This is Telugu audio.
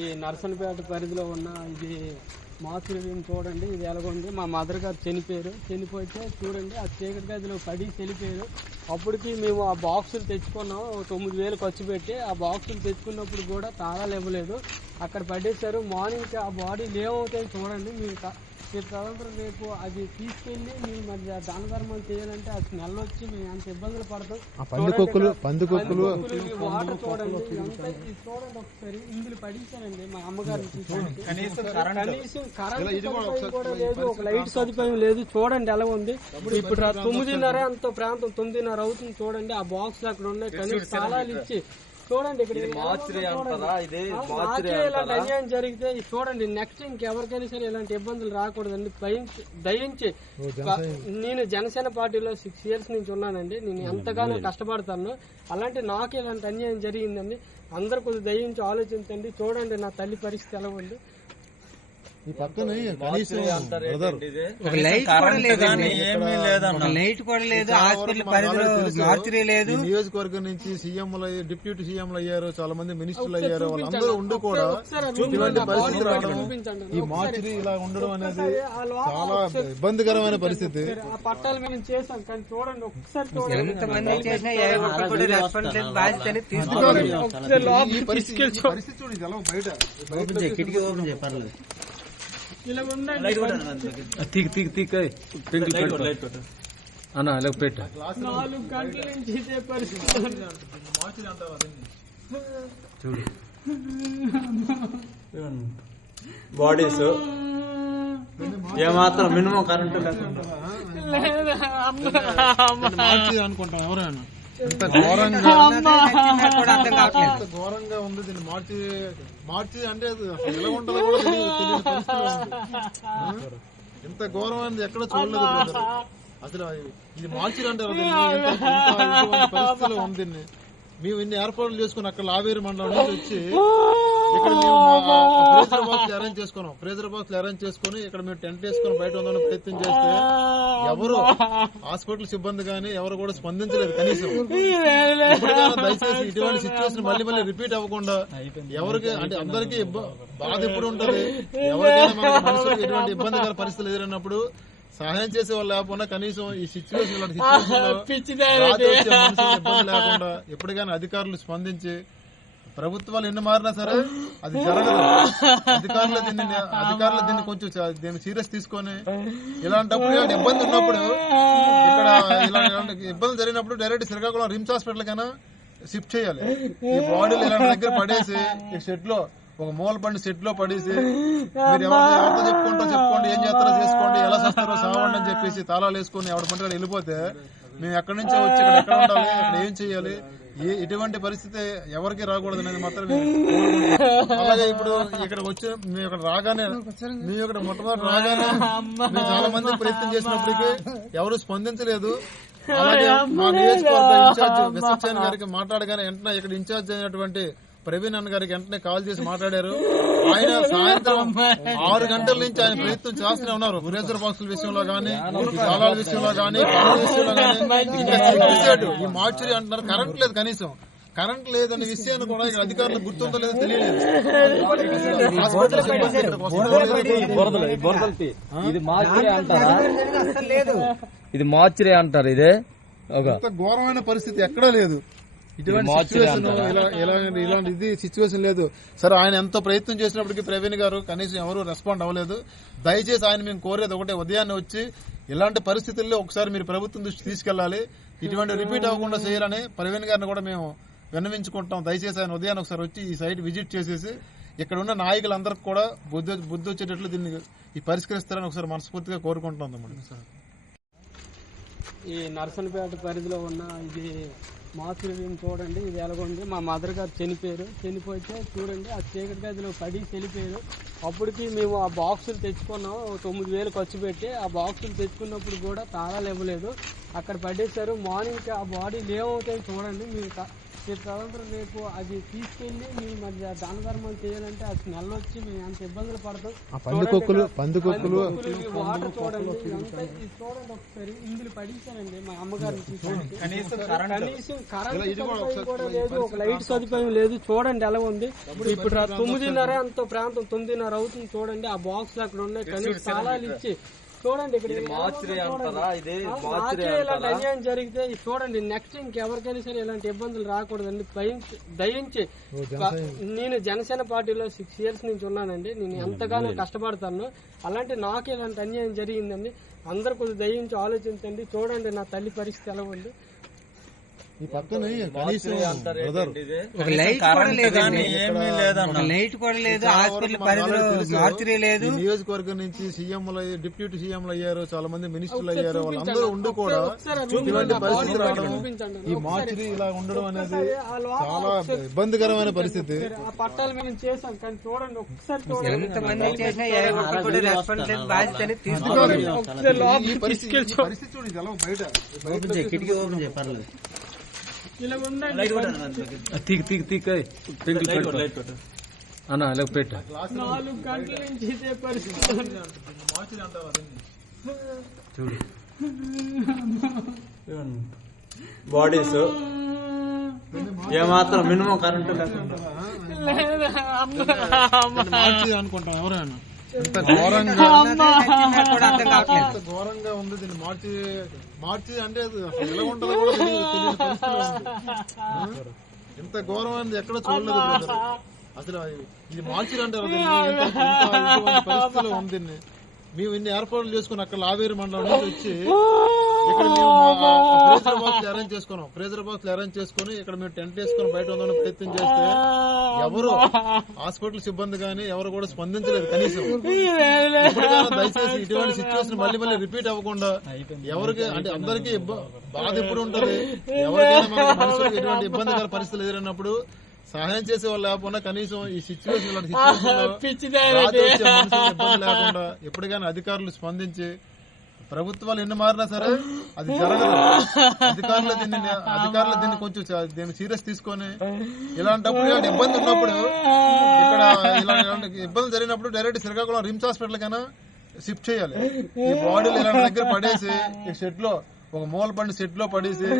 ఈ నర్సన్పేట పరిధిలో ఉన్న ఇది మాతృవ్యం చూడండి. ఇది ఎలాగుంది, మా మదర్ గారు చనిపోతే చూడండి ఆ చీకటి గదిలో పడి చనిపోయారు. అప్పటికి మేము ఆ బాక్సులు తెచ్చుకున్నాం, 9,000 ఖర్చు పెట్టి. ఆ బాక్సులు తెచ్చుకున్నప్పుడు కూడా తాళాలు ఇవ్వలేదు, అక్కడ పడేశారు. మార్నింగ్ ఆ బాడీ ఏమవుతాయి చూడండి. మీరు తదనంతరం రేపు అది తీసుకెళ్లి మీరు మరి దాన ధర్మం చేయాలంటే అది స్మెల్ వచ్చి మేము ఎంత ఇబ్బందులు పడతాం. పందుకొక్కులు వాటర్ చూడండి, చూడండి ఒకసారి ఇందులో పడించానండి. మా అమ్మగారిని కనీసం కరెంట్ కూడా లేదు, ఒక లైట్ సదుపాయం లేదు. చూడండి ఎలా ఉంది. ఇప్పుడు 9:30 అంత ప్రాంతం 9:30 అవుతుంది. చూడండి ఆ బాక్స్ అక్కడ ఉన్నాయి, కనీసం తాళాలు ఇచ్చి చూడండి. ఇక్కడ ఇలాంటి అన్యాయం జరిగితే చూడండి, నెక్స్ట్ ఇంకెవరికైనా సరే ఇలాంటి ఇబ్బందులు రాకూడదండి. దయించి నేను జనసేన పార్టీలో 6 years నుంచి ఉన్నానండి. నేను ఎంతగానో కష్టపడతాను. అలాంటి నాకు ఇలాంటి అన్యాయం జరిగిందండి. అందరు కొద్దిగా దయించి ఆలోచించండి. చూడండి నా తల్లి పరిస్థితి ఎలా ఉంది. ఈ పక్కన లైట్ కూడా లేదు, హాస్పిటల్ పరిధిలో మార్చరీ లేదు. నియోజకవర్గం నుంచి సీఎంలు, డిప్యూటీ సీఎంలు అయ్యారు, చాలా మంది మినిస్టర్లు అయ్యారు. వాళ్ళందరూ ఉండి కూడా ఇటువంటి పరిస్థితి రావడం, ఈ మార్చరీ ఇలా ఉండడం అనేది చాలా ఇబ్బందికరమైన పరిస్థితి. పట్టాలు మేము చేసాం కానీ చూడండి ఒకసారి ఎంతమంది చేసినా పరిస్థితి చూడండి ఎలా బయట కిటికీ ఓపెన్ చెప్పారు. ఇలా ఉండండి. అన్నా ఇలా పెట్ట 4 గంటల నుంచి ఇదే పరిస్థితి. చూడు బాడీస్ ఏమాత్రం మినిమం కరెంట్ అనుకుంటాం ఎవరైనా. ఎంత ఘోరంగా ఉంది. దీన్ని మార్చి అంటే ఎలా ఉంటుందో కూడా తెలియని పరిస్థితిలో ఉంది. ఇంత ఘోరం అనేది ఎక్కడ చూడలేదు అసలు. ఇది మార్చి అంటే పరిస్థితిలో ఉంది. మేము ఇన్ని ఏర్పాట్లు చేసుకుని అక్కడ లావేరు మండలం నుంచి వచ్చి ఇక్కడ మేము ఫ్రీజర్ బాక్స్ అరేంజ్ చేసుకున్నాం. ఫ్రీజర్ బాక్స్ అరేంజ్ చేసుకుని ఇక్కడ మేము టెంట్ వేసుకుని బయట ఉందని ప్రయత్నం చేస్తే ఎవరు హాస్పిటల్ సిబ్బంది కానీ ఎవరు కూడా స్పందించలేదు. కనీసం దయచేసి ఇటువంటి సిచ్యువేషన్ మళ్ళీ రిపీట్ అవ్వకుండా ఎవరికి అంటే అందరికీ బాధ ఎప్పుడు ఉంటుంది, ఎవరికైనా మనకి మనుషులకు ఎటువంటి ఇబ్బందికర పరిస్థితులు ఎదురైనప్పుడు సహాయం చేసే వాళ్ళు లేకుండా కనీసం ఈ సిచ్యువేషన్ ఇబ్బంది లేకుండా ఎప్పటికైనా అధికారులు స్పందించి, ప్రభుత్వాలు ఎన్ని మారినా సరే అది జరగదు. అధికారులు దీన్ని కొంచెం దీన్ని సీరియస్ తీసుకొని ఇలాంటప్పుడు ఇలాంటి ఇబ్బంది ఉన్నప్పుడు ఇక్కడ ఇలాంటి ఇబ్బంది జరిగినప్పుడు డైరెక్ట్ శ్రీకాకుళం రిమ్స్ హాస్పిటల్ కైనా షిఫ్ట్ చేయాలి. ఈ బాడీలు ఇలాంటి దగ్గర పడేసి ఈ షెడ్ లో ఒక మూల బండి సెట్ లో పడేసి మీరు ఎవరితో చెప్పుకోండి, ఏం చేస్తారో చేసుకోండి, ఎలా చేస్తారో సావండి అని చెప్పేసి తాళాలు వేసుకుని ఎవరి పంట వెళ్ళిపోతే మేము ఎక్కడి నుంచో వచ్చి ఇక్కడ ఎక్కడ ఉండాలి, ఇక్కడ ఏం చెయ్యాలి, ఇటువంటి పరిస్థితి ఎవరికి రాకూడదు అనేది మాత్రం. అలాగే ఇప్పుడు ఇక్కడ వచ్చి మేము ఇక్కడ రాగానే మొట్టమొదటి రాగానే మేము చాలా మంది ప్రయత్నం చేసినప్పటికీ ఎవరు స్పందించలేదు. అలాగే మా నియోజకవర్గ ఇన్ఛార్జ్ విశ్వసేన్ గారికి మాట్లాడగానే వెంటనే ఇక్కడ ఇన్ఛార్జ్ అయినటువంటి ప్రవీణ్ అన్న గారికి వెంటనే కాల్ చేసి మాట్లాడారు. ఆయన సాయంత్రం 6 గంటల నుంచి ఆయన ప్రయత్నం చేస్తూనే ఉన్నారు. ఫ్రీజర్ బాక్సుల విషయంలో గానీ, తాళాల విషయంలో గానీ, పనుల విషయంలో గానీ. ఈ మార్చురీ అంటున్నారు, కరెంట్ లేదు. కనీసం కరెంట్ లేదనే విషయాన్ని కూడా ఇక్కడ అధికారులకు గుర్తుందో లేదో తెలియలేదు. ఇది మార్చురీ అంటారా? ఇది మార్చురీ అంటారు. ఇదే ఒక ఘోరమైన పరిస్థితి ఎక్కడా లేదు. ఇటువంటి సిచ్యువేషన్ ఇలాంటి సిచ్యువేషన్ లేదు. సరే ఆయన ఎంతో ప్రయత్నం చేసినప్పటికీ ప్రవీణ్ గారు కనీసం ఎవరు రెస్పాండ్ అవ్వలేదు. దయచేసి ఆయన మేము కోరేది ఒకటే, ఉదయాన్నే వచ్చి ఇలాంటి పరిస్థితుల్లో ఒకసారి మీరు ప్రభుత్వం దృష్టి తీసుకెళ్లాలి, ఇటువంటి రిపీట్ అవ్వకుండా చేయాలని ప్రవీణ్ గారిని కూడా మేము విన్నవించుకుంటాం. దయచేసి ఆయన ఉదయాన్ని ఒకసారి వచ్చి ఈ సైట్ విజిట్ చేసేసి ఇక్కడ ఉన్న నాయకులందరికీ కూడా బుద్ధి వచ్చేటట్లు దీన్ని పరిష్కరిస్తారని ఒకసారి మనస్ఫూర్తిగా కోరుకుంటాం. ఈ నర్సన్పేట పరిధిలో ఉన్న ఇది మాతృవ్యం చూడండి. ఇది ఎలాగుంది, మా మదర్ గారు చనిపోతే చూడండి ఆ చీకటి గదిలో పడి చనిపోయారు. అప్పటికి మేము ఆ బాక్సులు తెచ్చుకున్నాం, 9,000 ఖర్చు పెట్టి. ఆ బాక్సులు తెచ్చుకున్నప్పుడు కూడా తాళాలు ఇవ్వలేదు, అక్కడ పడేశారు. మార్నింగ్ ఆ బాడీ ఏమవుతాయి చూడండి. మీరు తదనంతరం రేపు అది తీసుకెళ్లి మీ మధ్య దాన ధర్మాలు చేయాలంటే అది స్మెల్ వచ్చి మేము ఎంత ఇబ్బందులు పడతాం. పందికొక్కులు ఈ వాటర్ చూడండి, ఇదంతా ఇది చూడండి ఒకసారి ఇందులో పడించానండి మా అమ్మగారిని తీసుకెళ్ళి. కనీసం కరెంట్ సదుపాయం కూడా లేదు, ఒక లైట్ సదుపాయం లేదు. చూడండి ఎలా ఉంది. ఇప్పుడు 9:30 అంత ప్రాంతం 9:30 అవుతుంది. చూడండి ఆ బాక్స్ అక్కడ ఉన్నాయి. కనీసం తాళాలు ఇచ్చి చూడండి. ఇక్కడ ఇలాంటి అన్యాయం జరిగితే చూడండి, నెక్స్ట్ ఇంకెవరికైనా సరే ఇలాంటి ఇబ్బందులు రాకూడదండి. దయించి నేను జనసేన పార్టీలో 6 years నుంచి ఉన్నానండి. నేను ఎంతగానో కష్టపడతాను. అలాంటి నాకు ఇలాంటి అన్యాయం జరిగిందండి. అందరు కొద్దిగా దయించి ఆలోచించండి. చూడండి నా తల్లి పరిస్థితి ఎలా ఉంది. ఈ పక్కన కనీసం ఒక లైట్ కూడా లేదండి, ఏమీ లేదన్న. ఒక లైట్ కూడా లేదు. హాస్పిటల్ పరిధిలో మార్చురీ లేదు. ఈ నియోజకవర్గం నుంచి సీఎంలు డిప్యూటీ సీఎంలు అయ్యారు, చాలా మంది మినిస్టర్లు అయ్యారు. వాళ్ళందరూ ఉండి కూడా ఇటువంటి పరిస్థితి రావడం, ఈ మార్చురీ ఇలా ఉండడం అనేది చాలా ఇబ్బందికరమైన పరిస్థితి. ఆ పట్టాలు మేము చేసాం కానీ చూడండి ఒకసారి చూడండి. ఎంతమంది చేసినా ఎవరు కూడా రెస్పాన్స్ లేదు. బాధ్యత అనేది ఈ తీసుకోవాలి. పరిస్థితి చూడు, ఇది ఎలా బయట కిటికీ ఓపెన్ చెప్పాలి. ఇలా ఉండండి. అన్న ఇలా పెట్ట 4 గంటల నుంచి ఇదే పరిస్థితి. బాడీస్ ఏమాత్రం మినిమం కరెంటు లేకుండా మార్చి అనుకుంటాం ఎవరైనా. ఎంత ఘోరంగా కూడా అర్థం కావట్లేదు. ఎంత ఘోరంగా ఉంది దీన్ని మార్చి అంటే అసలు ఎలా ఉంటుందో కూడా తెలియని పరిస్థితిలో ఉంది. ఎంత ఘోరం అనేది ఎక్కడ చూడలేదు brother. అసలు ఇది మార్చి అంటే పరిస్థితిలో ఉంది. దీన్ని మేము ఇన్ని ఏర్పాట్లు చేసుకుని అక్కడ లావేరు మండలం నుంచి వచ్చి ఇక్కడ మేము ఫ్రీజర్ బాక్స్ అరేంజ్ చేసుకున్నాం. ఫ్రీజర్ బాక్స్ అరేంజ్ చేసుకుని ఇక్కడ మేము టెంట్ వేసుకుని బయట ఉందని ప్రయత్నం చేస్తే ఎవరు హాస్పిటల్ సిబ్బంది కానీ ఎవరు కూడా స్పందించలేదు. కనీసం ఎప్పటికైనా దయచేసి ఇటువంటి సిచ్యువేషన్ మళ్ళీ రిపీట్ అవ్వకుండా ఎవరికి అంటే అందరికీ బాధ ఎప్పుడు ఉంటది, ఎవరికైనా మనకి మనుషులకు ఎటువంటి ఇబ్బందికర పరిస్థితులు ఎదురైనప్పుడు సహాయం చేసే వాళ్ళు లేకుండా కనీసం ఈ సిచ్యువేషన్ ఇబ్బంది లేకుండా ఎప్పటికైనా అధికారులు స్పందించి, ప్రభుత్వాలు ఎన్ని మారినా సరే అది జరగదు. అధికారులు దీన్ని కొంచెం దీన్ని సీరియస్ తీసుకొని ఇలాంటప్పుడు ఇలాంటి ఇబ్బంది ఉన్నప్పుడు ఇక్కడ ఇలాంటి ఇబ్బంది జరిగినప్పుడు డైరెక్ట్ శ్రీకాకుళం రిమ్స్ హాస్పిటల్ కైనా షిఫ్ట్ చేయాలి. ఈ బాడీలు ఇలాంటి దగ్గర పడేసి ఈ షెడ్ లో ఒక మూల పండు షెడ్ లో పడేసి